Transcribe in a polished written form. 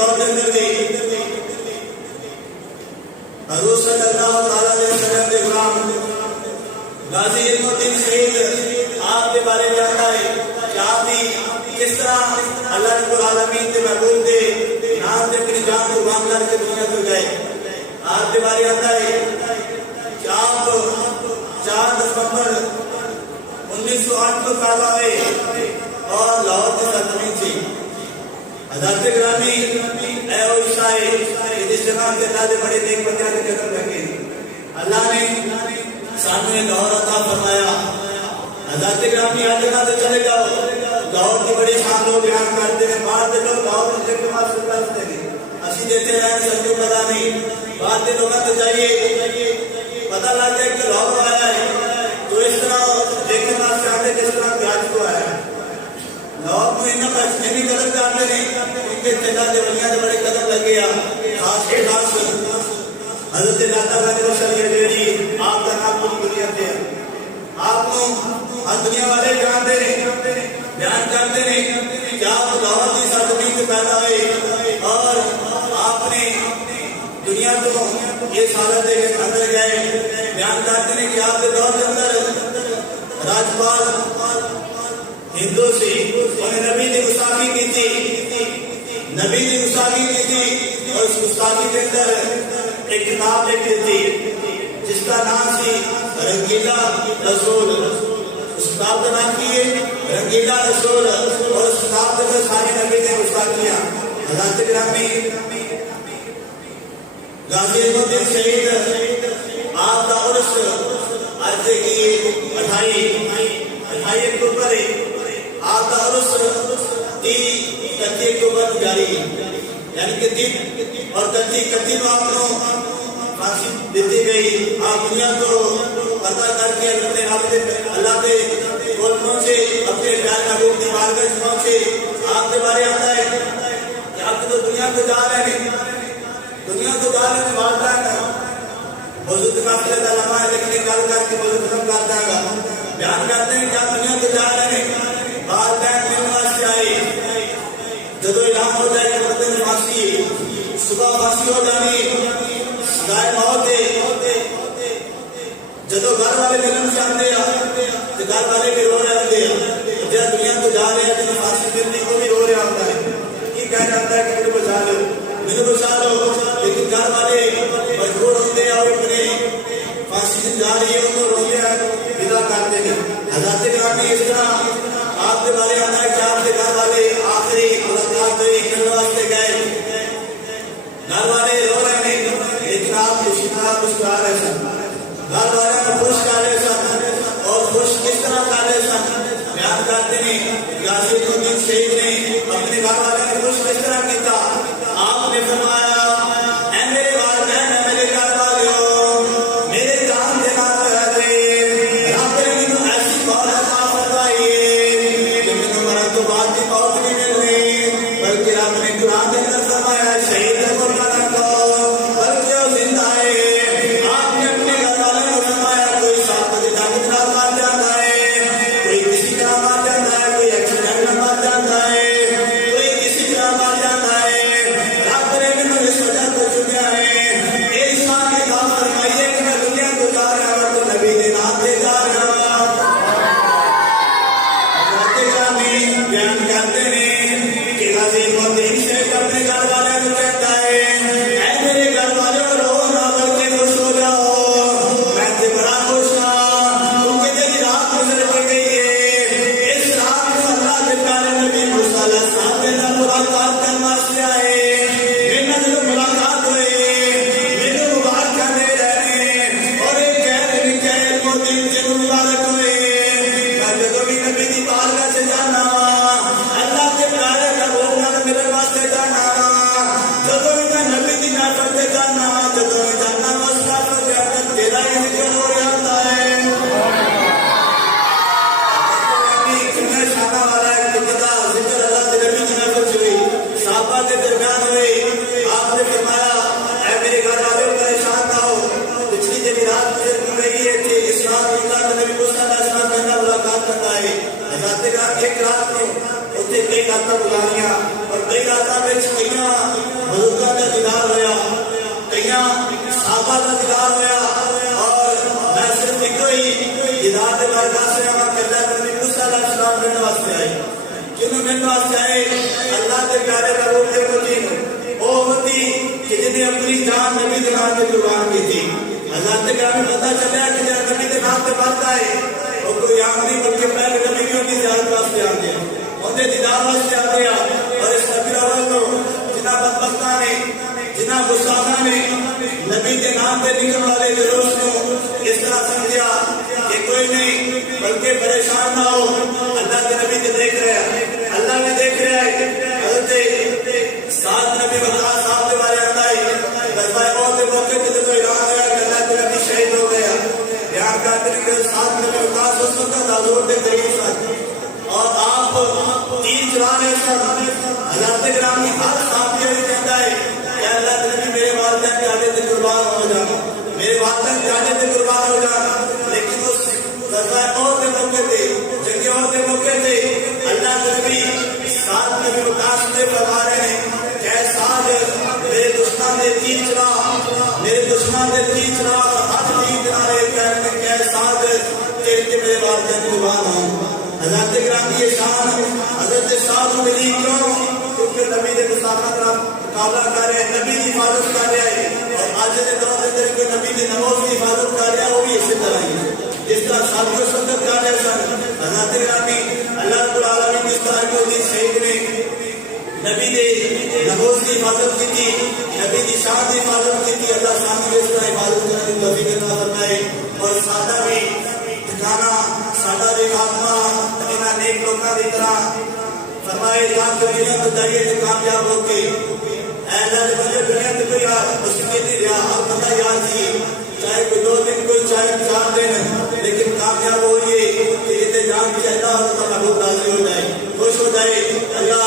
دور کے اندر گئی حضور صلی اللہ علیہ وسلم کے غلام غازی علم الدین شہید آپ کے بارے میں آتا ہے کہ آپ بھی کس طرح اللہ رب العالمین کے محبوب تھے، آپ نے اپنی جان کو قربان کر کے دنیا کو گئے۔ آپ کے بارے آتا ہے کہ آپ 4 دسمبر 1908 کو پیدا ہوئے اور لاہور کی سرزمین تھی۔ حضرت گرامی اے عیسیٰ جس جگہ کے اللہ نے بڑے نیک بندیاں کے قدم رکھے، اللہ نے سامنے لاہور عطا فرمایا۔ حضرت گرامی ہر جگہ سے چلے جاؤ، لاہور کی بڑی شان لوگ بیان کرتے ہیں، باہر کے لوگ لاہور کے بعد سے کرتے ہیں، اسی دیتے ہیں سب کو پتا نہیں، باہر کے لوگوں سے جائیے پتہ لگ جائے کہ لاہور آیا ہے تو اس طرح دیکھنے آپ چاہتے کس طرح پیاج کو آیا ہے۔ لاہور کو اتنا نہیں قدر کرتے نہیں، ان کے چلا کے بنیا سے بڑے قدر لگ گیا۔ خاص کے خاص حضرت داتا گاجی روشن ڈیری آپ کا نام پوری دنیا سے آپ کو ہر دنیا والے جانتے ہیں، بیان کرتے ہیں کہ آپ لاہور کی سرزمین سے پیدا ہوئے اور آپ نے دنیا کو یہ سالت دے کے اندر گئے۔ بیان کرتے ہیں کہ آپ کے دور کے اندر راجپال ہندو سے انہیں نبی نے گستاخی کی تھی، نبی نے گستاخی کی تھی اور اس گستاخی کے اندر ایک کتاب لکھی تھی جس کا نام تھی رنگیلا رسول۔ اس کتاب کا نام کی ہے رنگیلا رسول اور اس کتاب کے اندر ساری نبی نے گستاخیاں۔ حضرت گرامی غازی علم الدین شہید آپ کا عرس آج سے کی 28 اکتوبر ہے، آپ کا عرس 31 اکتوبر کو جاری ہے، یعنی کہ 3 اور 31 آپ کو پھانسی دیتی گئی۔ آپ دنیا کو پتہ کر کے اپنے اللہ کے کول پہنچے، اپنے پیار محبوب کی بارگاہ پہنچے۔ آپ کے بارے آتا ہے کہ آپ تو دنیا کو جا رہے ہیں، دنیا کو جا رہے ہیں والدہ ہے موضوع کافی لمبا ہے لیکن نکال کر کے موضوع ختم کرتا ہے۔ بیان کرتے ہیں کہ آپ دنیا کو جا رہے ہیں، والدہ میرے واسطے آئے، جب اعلان ہو جائے کہ بندے میں پھانسی صبح پھانسی ہو جانی سدائے موت ہے، جب گھر والے ملن سے آتے ہیں تو گھر والے بھی رو رہے ہوتے ہیں، جب دنیا کو جا رہے ہیں تو پھانسی ملنے کو بھی رو رہا ہوتا ہے، یہ کہہ جاتا ہے کہ مجھے بچا لو مجھے بچا لو، لیکن گھر والے مجبور ہوتے ہیں اور اپنے پھانسی سے جا رہی ہے ان کو روتے ہیں ودا کرتے ہیں۔ حضرت گرامی اس طرح آپ کے بارے آتا ہے کہ آپ کے گھر والے آخری ملاقات ہوئی کرنے واسطے گئے، گھر والے رو رہے ہیں لیکن آپ خوشی طرح مسکرا رہے سن، گھر والے کو خوش کر رہے سن اور خوش کس طرح کر رہے سن۔ بیان کرتے ہیں غازی علم الدین شہید نے اپنے گھر والے کو خوش کس طرح کیا، آپ نے فرمایا اے میرے والدین اے میرے گھر والوں میرے جان کے نام رہ گئے، رب نے مجھے ایسی موت عطا فرمائی کہ مجھے مرن تو بعد کی موت نہیں ملنی، بلکہ رب نے قرآن کے اندر فرمایا شہید کو نہ رکھو بلکہ وہ زندہ ہے۔ آپ نے اپنے گھر والوں کو فرمایا کوئی ساتھ بجے جانے کی رات مار جاتا ہے، کوئی کسی طرح مار جاتا ہے، کوئی ایکسیڈنٹ میں مار جاتا ہے، کوئی کسی طرح مار جاتا ہے، رب نے مجھے اس وجہ کو چنیا ہے۔ ایک سال کی دعا فرمائیے کہ میں دنیا کو جا رہا ہوں تو نبی نے نام دے جا رہا ہوں۔ حضرت گرامی بیان کرتے ہیں کہ غازی علم الدین شہید اپنے گھر والے کو کہتا ہے اے میرے گھر والوں رو نہ بلکہ خوش ہو جاؤ، میں تو بڑا خوش ہوں کیونکہ تیری رات گزر کے گئی ہے، اس رات کو اللہ کے پیارے نبی موسیٰ علیہ السلام کے ساتھ ملاقات کرنے واسطے آئے، میرے جو ملاقات ہوئے میرے مبارک کرنے رہے اور ایک کہہ رہے کہ علم الدین جنوں مبارک ہوئے، میں جدوں بھی نبی دی بارگاہ سے جانا اللہ کے پیارے محبوب نال ملن واسطے جانا، جدوں بھی میں نبی دی محفل تے جانا، جدوں بھی جانا مصطفیٰ کے اندر تیرا ہی ذکر ہو رہا ہوتا ہے۔ کتنا شانہ والا ہے کتنا ذکر اللہ کے نبی کی محفل سے ہوئی، صحابہ کے درمیان ہوئی۔ آپ نے فرمایا اے میرے گھر والوں پریشان نہ ہو، پچھلی دن رات گزر گئی ہے کہ اس رات اللہ کے نبی موسیٰ علیہ السلام کے اندر ملاقات کرنا ہے۔ حضرت کا ایک رات کو اتنے کئی راتیں گزاریاں اور کئی راتوں میں کئی جان نبی کے نام سے قربان کی تھی. حضرت کا ہمیں پتہ چلا کہ جب نبی کے نام سے مرتا ہے اور کوئی آخری بلکہ پہلے نبی کی ہوتی زیارت واسطے آ گیا, اندر دیدار واسطے آ گیا. اور اس نبی اول کو جنہ بدبختہ نے, جنہ گستاخاں نے نبی کے نام پہ نکل والے جلوس کو اس طرح سمجھا کہ کوئی نہیں بلکہ پریشان نہ ہو, اللہ کے نبی کو دیکھ رہا ہے, اللہ بھی دیکھ رہا ہے. حضرت سعد نبی وقاص صاحب کے بارے میں آئی غزوہ احد کے موقع پہ جب اعلان ہوا کہ اللہ کے نبی شہید ہو گیا, یہاں کا طریقہ سعد نبی وقاص اس وقت حضور کے قریب تھا اور آپ تین چلا رہے سن. حضرت گرامی ہر صحابی یہ کہتا ہے کہ اللہ کے نبی میرے والدین کے آگے سے قربان ہو جانا, میرے والدین کے آگے سے قربان ہو جانا. لیکن اس غزوہ احد کے موقع پہ, جنگ احد کے موقع پہ اللہ کے نبی سعد نبی وقاص سے فرما رہے ہیں کہ اے سعد میرے دشمن نے تیر چلا, میرے دشمن نے تیر چلا اور ہر تیر کنارے کہنے کہ اے سعد تیرے کے میرے والدین قربان ہوں. حضرت گرامی یہ شان حضرت سعد کو ملی کیوں؟ کیونکہ نبی نے گستاخاں کا مقابلہ کر رہے ہیں, نبی کی حفاظت کر رہے ہیں, اور آج کے دور کے اندر کوئی نبی کی نماز کی حفاظت کر رہا ہے وہ بھی اسی طرح ہی ہے جس طرح سعد کو سنت کر رہے سن. حضرت گرامی اللہ رب العالمین کی اس طرح کی ہوتی شہید نے نبی نے نماز کی حفاظت کی تھی, نبی کی شان کی حفاظت کی تھی. اللہ سامنے اس طرح حفاظت کرنے کی توفیق عطا فرمائے. اور سادہ بھی ٹھکانا, سادہ بھی خاتمہ انہاں نیک لوگوں کی طرح فرمائے کام کرنے کا بتائیے کہ کامیاب ہو کے اے اللہ نے مجھے دنیا میں کوئی مشکل نہیں رہا, ہر بندہ یاد تھی چاہے کوئی 2 دن کوئی چاہے 4 دن, لیکن کامیاب ہوئیے کہ یہ جان کے اللہ اور اللہ راضی ہو جائے, خوش ہو جائے.